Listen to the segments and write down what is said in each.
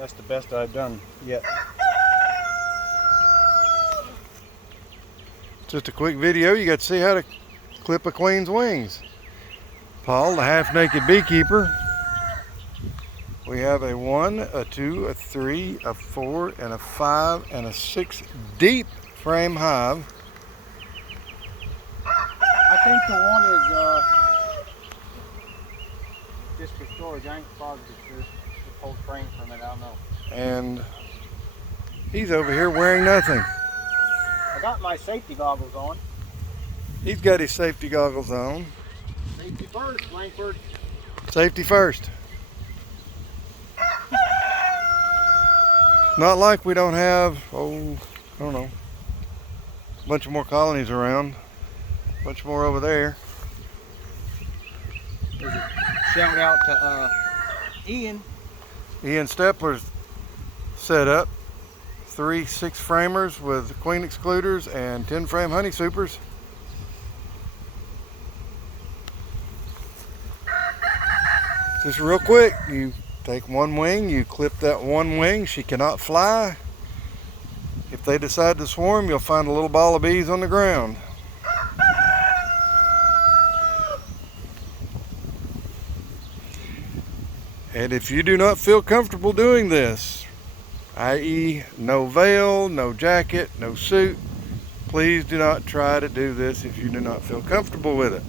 That's the best I've done yet. Just a quick video. You got to see how to clip a queen's wings. Paul, the half-naked beekeeper. We have a 1, a 2, a 3, a 4, and a 5, and a 6 deep frame hive. I think the one is just for storage. I ain't positive sure. Just hold frame for a minute, I don't know. And he's over here wearing nothing. I got my safety goggles on. He's got his safety goggles on. Safety first, Langford. Safety first. Not like we don't have, I don't know, a bunch of more colonies around. A bunch more over there. Shout out to Ian. Ian Stepler's set up 3 6-framers with queen excluders and 10-frame honey supers. Just real quick, you take one wing, you clip that one wing. She cannot fly. If they decide to swarm, you'll find a little ball of bees on the ground. And if you do not feel comfortable doing this, i.e. no veil, no jacket, no suit, please do not try to do this if you do not feel comfortable with it.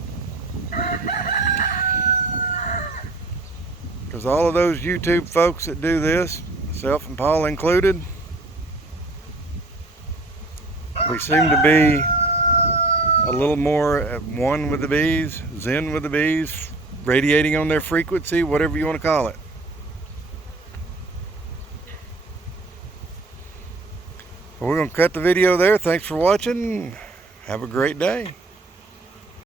Because all of those YouTube folks that do this, myself and Paul included, we seem to be a little more at one with the bees, zen with the bees, radiating on their frequency, whatever you want to call it. Well, we're going to cut the video there. Thanks for watching. Have a great day.